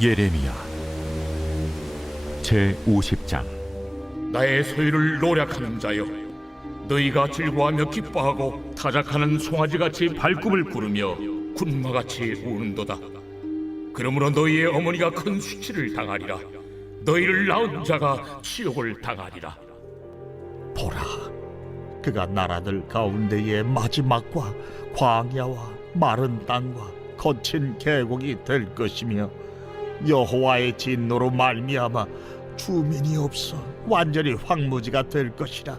예레미야 제50장. 나의 소유를 노력하는 자여, 너희가 즐거워하며 기뻐하고 타작하는 송아지같이 발꿈을 구르며 군마같이 우는도다. 그러므로 너희의 어머니가 큰 수치를 당하리라. 너희를 낳은 자가 치욕을 당하리라. 보라, 그가 나라들 가운데의 마지막과 광야와 마른 땅과 거친 계곡이 될 것이며, 여호와의 진노로 말미암아 주민이 없어 완전히 황무지가 될 것이라.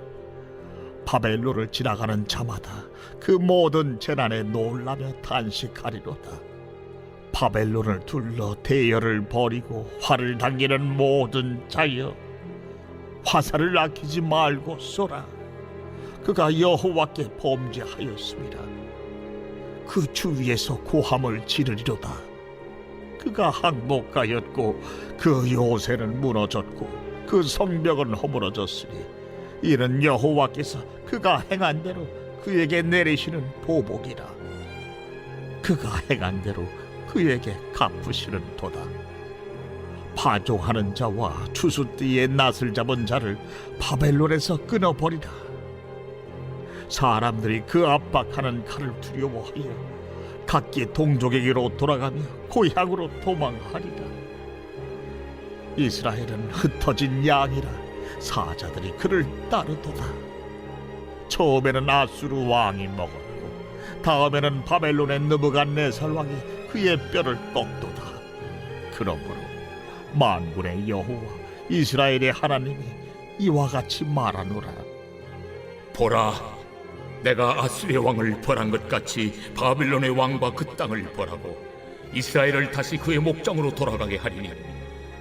바벨론을 지나가는 자마다 그 모든 재난에 놀라며 탄식하리로다. 바벨론을 둘러 대열을 벌이고 활을 당기는 모든 자여, 화살을 아끼지 말고 쏘라. 그가 여호와께 범죄하였습니다. 그 주위에서 고함을 지르리로다. 그가 항복하였고 그 요새는 무너졌고 그 성벽은 허물어졌으니, 이는 여호와께서 그가 행한 대로 그에게 내리시는 보복이라. 그가 행한 대로 그에게 갚으시는 도다. 파종하는 자와 추수띠에 낫을 잡은 자를 바벨론에서 끊어버리라. 사람들이 그 압박하는 칼을 두려워하여 각기 동족에게로 돌아가며 고향으로 도망하리라. 이스라엘은 흩어진 양이라 사자들이 그를 따르도다. 처음에는 아수르 왕이 먹었고 다음에는 바벨론의 느부갓네살 왕이 그의 뼈를 꺾도다. 그러므로 만군의 여호와 이스라엘의 하나님이 이와 같이 말하노라. 보라, 내가 아수르의 왕을 벌한 것 같이 바벨론의 왕과 그 땅을 벌하고 이스라엘을 다시 그의 목장으로 돌아가게 하리니,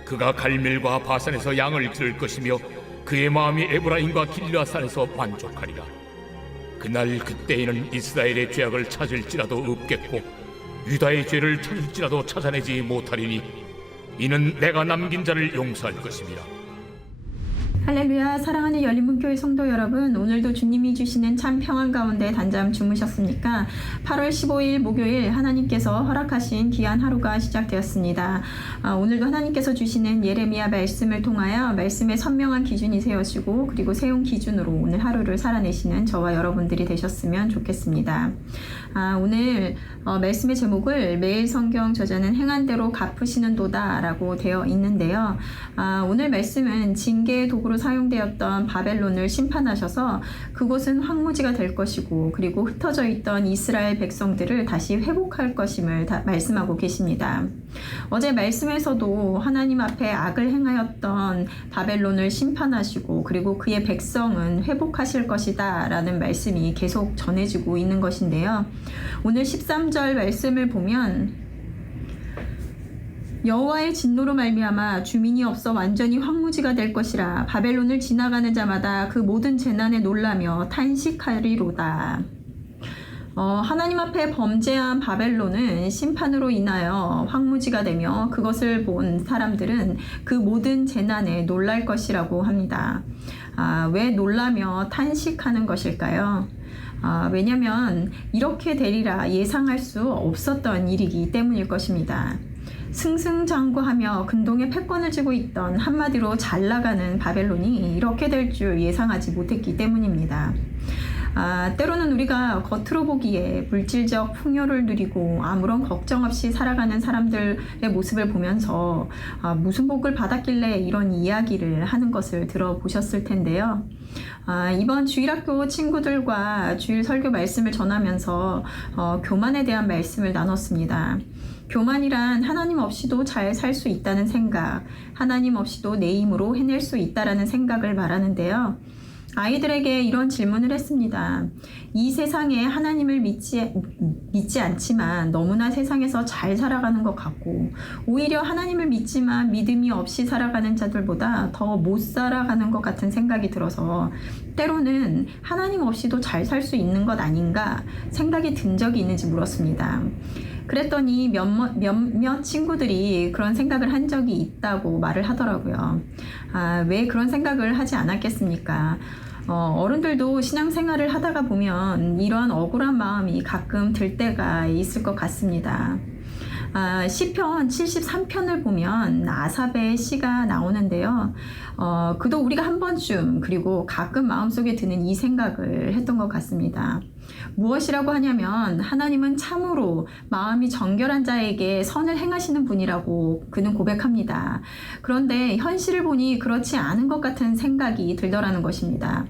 그가 갈멜과 바산에서 양을 기를 것이며 그의 마음이 에브라임과 길르앗산에서 만족하리라. 그날 그때에는 이스라엘의 죄악을 찾을지라도 없겠고 유다의 죄를 찾을지라도 찾아내지 못하리니, 이는 내가 남긴 자를 용서할 것임이라. 할렐루야. 사랑하는 열린문교회 성도 여러분, 오늘도 주님이 주시는 참 평안 가운데 단잠 주무셨습니까? 8월 15일 목요일 하나님께서 허락하신 귀한 하루가 시작되었습니다. 오늘도 하나님께서 주시는 예레미야 말씀을 통하여 말씀의 선명한 기준이 세워지고, 그리고 세운 기준으로 오늘 하루를 살아내시는 저와 여러분들이 되셨으면 좋겠습니다. 오늘 말씀의 제목을 매일 성경 저자는 행한 대로 갚으시는 도다 라고 되어 있는데요. 오늘 말씀은 징계의 도구로 사용되었던 바벨론을 심판하셔서 그곳은 황무지가 될 것이고, 그리고 흩어져 있던 이스라엘 백성들을 다시 회복할 것임을 말씀하고 계십니다. 어제 말씀에서도 하나님 앞에 악을 행하였던 바벨론을 심판하시고, 그리고 그의 백성은 회복하실 것이다 라는 말씀이 계속 전해지고 있는 것인데요. 오늘 13절 말씀을 보면, 여호와의 진노로 말미암아 주민이 없어 완전히 황무지가 될 것이라. 바벨론을 지나가는 자마다 그 모든 재난에 놀라며 탄식하리로다. 하나님 앞에 범죄한 바벨론은 심판으로 인하여 황무지가 되며, 그것을 본 사람들은 그 모든 재난에 놀랄 것이라고 합니다. 왜 놀라며 탄식하는 것일까요? 왜냐하면 이렇게 되리라 예상할 수 없었던 일이기 때문일 것입니다. 승승장구하며 근동의 패권을 쥐고 있던, 한마디로 잘 나가는 바벨론이 이렇게 될 줄 예상하지 못했기 때문입니다. 때로는 우리가 겉으로 보기에 물질적 풍요를 누리고 아무런 걱정 없이 살아가는 사람들의 모습을 보면서 무슨 복을 받았길래 이런 이야기를 하는 것을 들어보셨을 텐데요. 이번 주일학교 친구들과 주일 설교 말씀을 전하면서 교만에 대한 말씀을 나눴습니다. 교만이란 하나님 없이도 잘 살 수 있다는 생각, 하나님 없이도 내 힘으로 해낼 수 있다라는 생각을 말하는데요. 아이들에게 이런 질문을 했습니다. 이 세상에 하나님을 믿지 않지만 너무나 세상에서 잘 살아가는 것 같고, 오히려 하나님을 믿지만 믿음이 없이 살아가는 자들보다 더 못 살아가는 것 같은 생각이 들어서 때로는 하나님 없이도 잘 살 수 있는 것 아닌가 생각이 든 적이 있는지 물었습니다. 그랬더니 몇몇 친구들이 그런 생각을 한 적이 있다고 말을 하더라고요. 왜 그런 생각을 하지 않았겠습니까? 어른들도 신앙생활을 하다가 보면 이러한 억울한 마음이 가끔 들 때가 있을 것 같습니다. 시편 73편을 보면 아삽의 시가 나오는데요. 그도 우리가 한 번쯤 그리고 가끔 마음속에 드는 이 생각을 했던 것 같습니다. 무엇이라고 하냐면 하나님은 참으로 마음이 정결한 자에게 선을 행하시는 분이라고 그는 고백합니다. 그런데 현실을 보니 그렇지 않은 것 같은 생각이 들더라는 것입니다.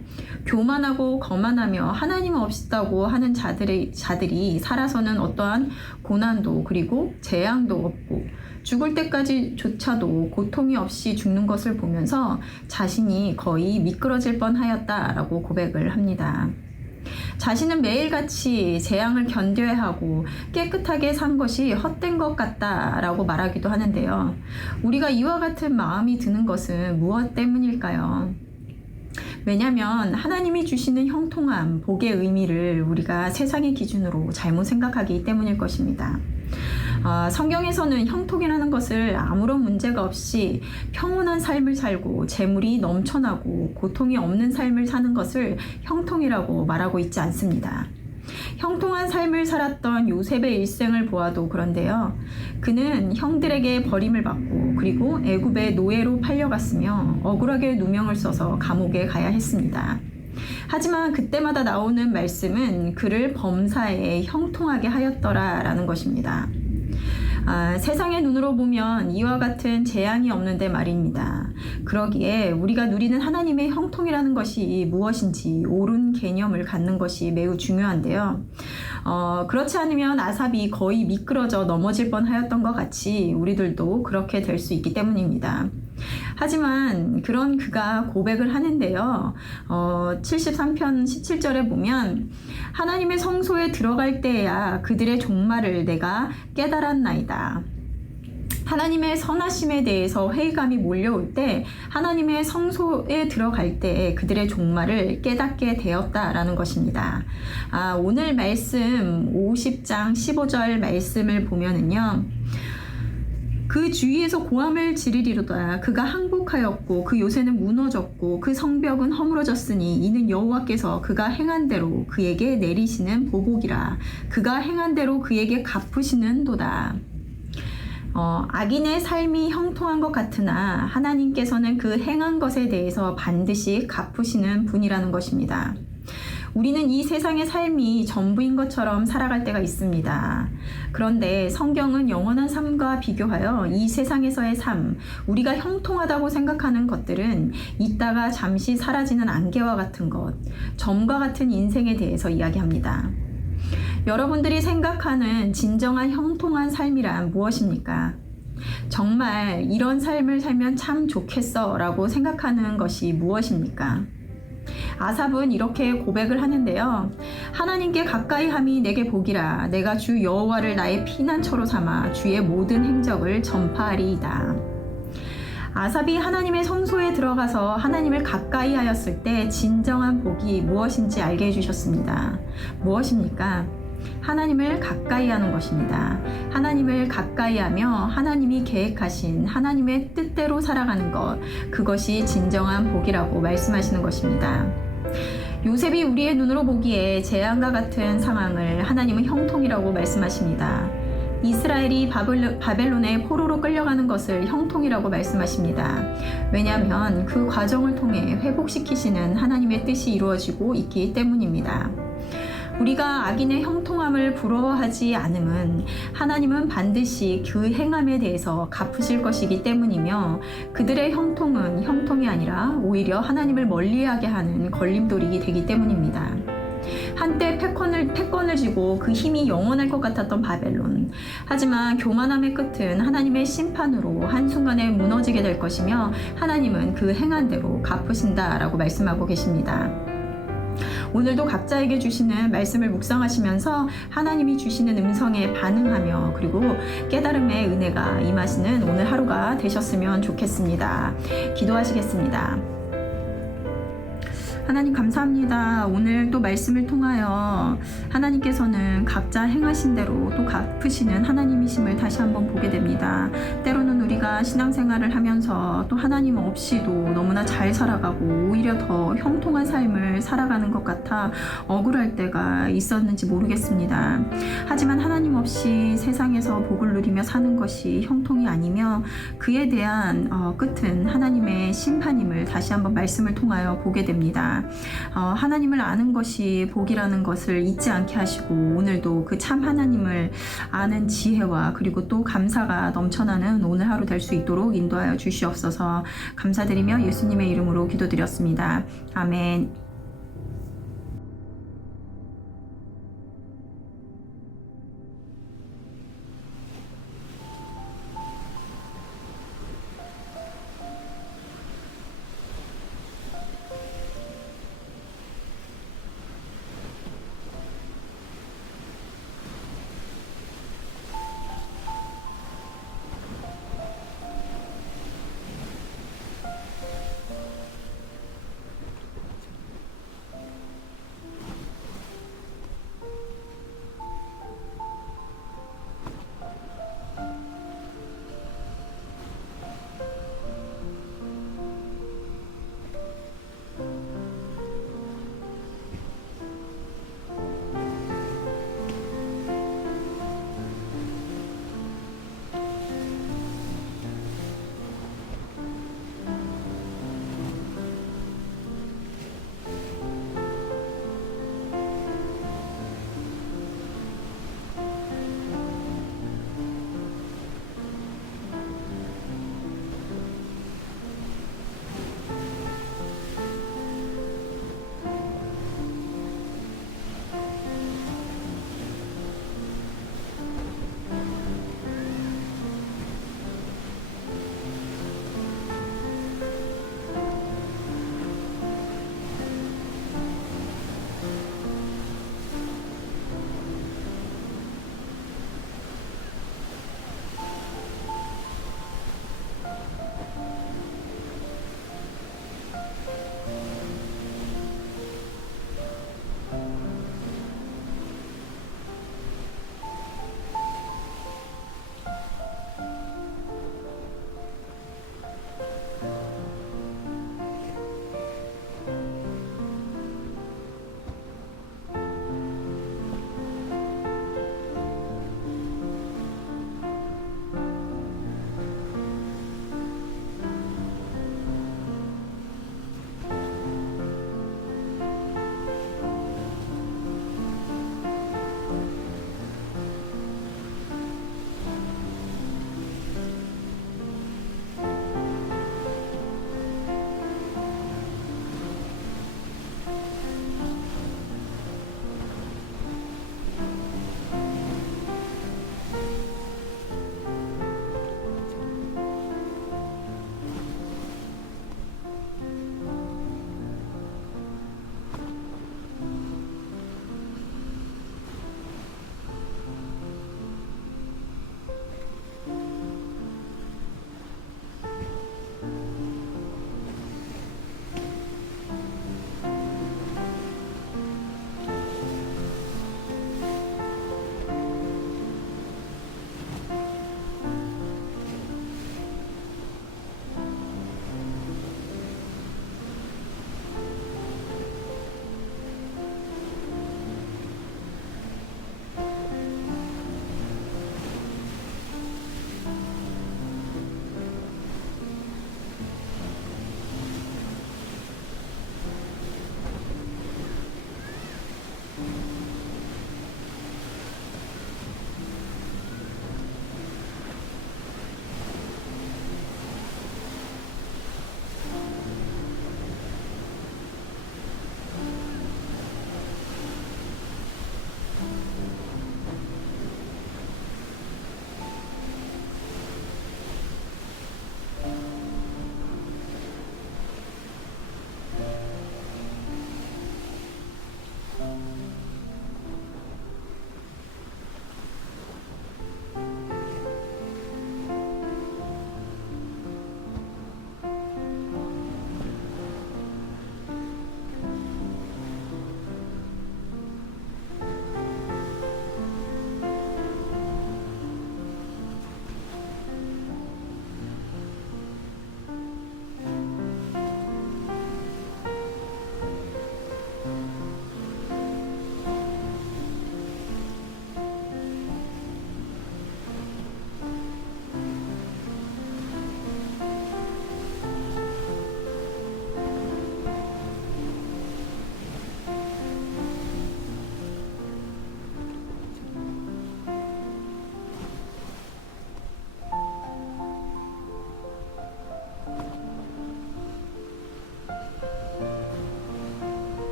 교만하고 거만하며 하나님 없다고 하는 자들이 살아서는 어떠한 고난도 그리고 재앙도 없고 죽을 때까지조차도 고통이 없이 죽는 것을 보면서 자신이 거의 미끄러질 뻔하였다라고 고백을 합니다. 자신은 매일같이 재앙을 견뎌야 하고 깨끗하게 산 것이 헛된 것 같다라고 말하기도 하는데요. 우리가 이와 같은 마음이 드는 것은 무엇 때문일까요? 왜냐하면 하나님이 주시는 형통함, 복의 의미를 우리가 세상의 기준으로 잘못 생각하기 때문일 것입니다. 성경에서는 형통이라는 것을 아무런 문제가 없이 평온한 삶을 살고 재물이 넘쳐나고 고통이 없는 삶을 사는 것을 형통이라고 말하고 있지 않습니다. 형통한 삶을 살았던 요셉의 일생을 보아도 그런데요. 그는 형들에게 버림을 받고 그리고 애굽의 노예로 팔려갔으며 억울하게 누명을 써서 감옥에 가야 했습니다. 하지만 그때마다 나오는 말씀은 그를 범사에 형통하게 하였더라라는 것입니다. 세상의 눈으로 보면 이와 같은 재앙이 없는데 말입니다. 그러기에 우리가 누리는 하나님의 형통이라는 것이 무엇인지 옳은 개념을 갖는 것이 매우 중요한데요. 그렇지 않으면 아삽이 거의 미끄러져 넘어질 뻔하였던 것 같이 우리들도 그렇게 될 수 있기 때문입니다. 하지만 그런 그가 고백을 하는데요. 73편 17절에 보면 하나님의 성소에 들어갈 때야 그들의 종말을 내가 깨달았나이다. 하나님의 선하심에 대해서 회의감이 몰려올 때 하나님의 성소에 들어갈 때 그들의 종말을 깨닫게 되었다라는 것입니다. 오늘 말씀 50장 15절 말씀을 보면은요. 그 주위에서 고함을 지르리로다. 그가 항복하였고 그 요새는 무너졌고 그 성벽은 허물어졌으니 이는 여호와께서 그가 행한 대로 그에게 내리시는 보복이라. 그가 행한 대로 그에게 갚으시는도다. 악인의 삶이 형통한 것 같으나 하나님께서는 그 행한 것에 대해서 반드시 갚으시는 분이라는 것입니다. 우리는 이 세상의 삶이 전부인 것처럼 살아갈 때가 있습니다. 그런데 성경은 영원한 삶과 비교하여 이 세상에서의 삶, 우리가 형통하다고 생각하는 것들은 있다가 잠시 사라지는 안개와 같은 것, 점과 같은 인생에 대해서 이야기합니다. 여러분들이 생각하는 진정한 형통한 삶이란 무엇입니까? 정말 이런 삶을 살면 참 좋겠어 라고 생각하는 것이 무엇입니까? 아삽은 이렇게 고백을 하는데요. 하나님께 가까이 함이 내게 복이라. 내가 주 여호와를 나의 피난처로 삼아 주의 모든 행적을 전파하리이다. 아삽이 하나님의 성소에 들어가서 하나님을 가까이 하였을 때 진정한 복이 무엇인지 알게 해주셨습니다. 무엇입니까? 하나님을 가까이 하는 것입니다. 하나님을 가까이 하며 하나님이 계획하신 하나님의 뜻대로 살아가는 것, 그것이 진정한 복이라고 말씀하시는 것입니다. 요셉이 우리의 눈으로 보기에 재앙과 같은 상황을 하나님은 형통이라고 말씀하십니다. 이스라엘이 바벨론의 포로로 끌려가는 것을 형통이라고 말씀하십니다. 왜냐하면 그 과정을 통해 회복시키시는 하나님의 뜻이 이루어지고 있기 때문입니다. 우리가 악인의 형통함을 부러워하지 않음은 하나님은 반드시 그 행함에 대해서 갚으실 것이기 때문이며 그들의 형통은 형통이 아니라 오히려 하나님을 멀리하게 하는 걸림돌이 되기 때문입니다. 한때 패권을 쥐고 그 힘이 영원할 것 같았던 바벨론. 하지만 교만함의 끝은 하나님의 심판으로 한순간에 무너지게 될 것이며 하나님은 그 행한 대로 갚으신다라고 말씀하고 계십니다. 오늘도 각자에게 주시는 말씀을 묵상하시면서 하나님이 주시는 음성에 반응하며 그리고 깨달음의 은혜가 임하시는 오늘 하루가 되셨으면 좋겠습니다. 기도하시겠습니다. 하나님 감사합니다. 오늘 또 말씀을 통하여 하나님께서는 각자 행하신 대로 또 갚으시는 하나님이심을 다시 한번 보게 됩니다. 때로는 우리 우리가 신앙생활을 하면서 또 하나님 없이도 너무나 잘 살아가고 오히려 더 형통한 삶을 살아가는 것 같아 억울할 때가 있었는지 모르겠습니다. 하지만 하나님 없이 세상에서 복을 누리며 사는 것이 형통이 아니며 그에 대한 끝은 하나님의 심판임을 다시 한번 말씀을 통하여 보게 됩니다. 하나님을 아는 것이 복이라는 것을 잊지 않게 하시고 오늘도 그 참 하나님을 아는 지혜와 그리고 또 감사가 넘쳐나는 오늘 하루 될 수 있도록 인도하여 주시옵소서. 감사드리며 예수님의 이름으로 기도드렸습니다. 아멘.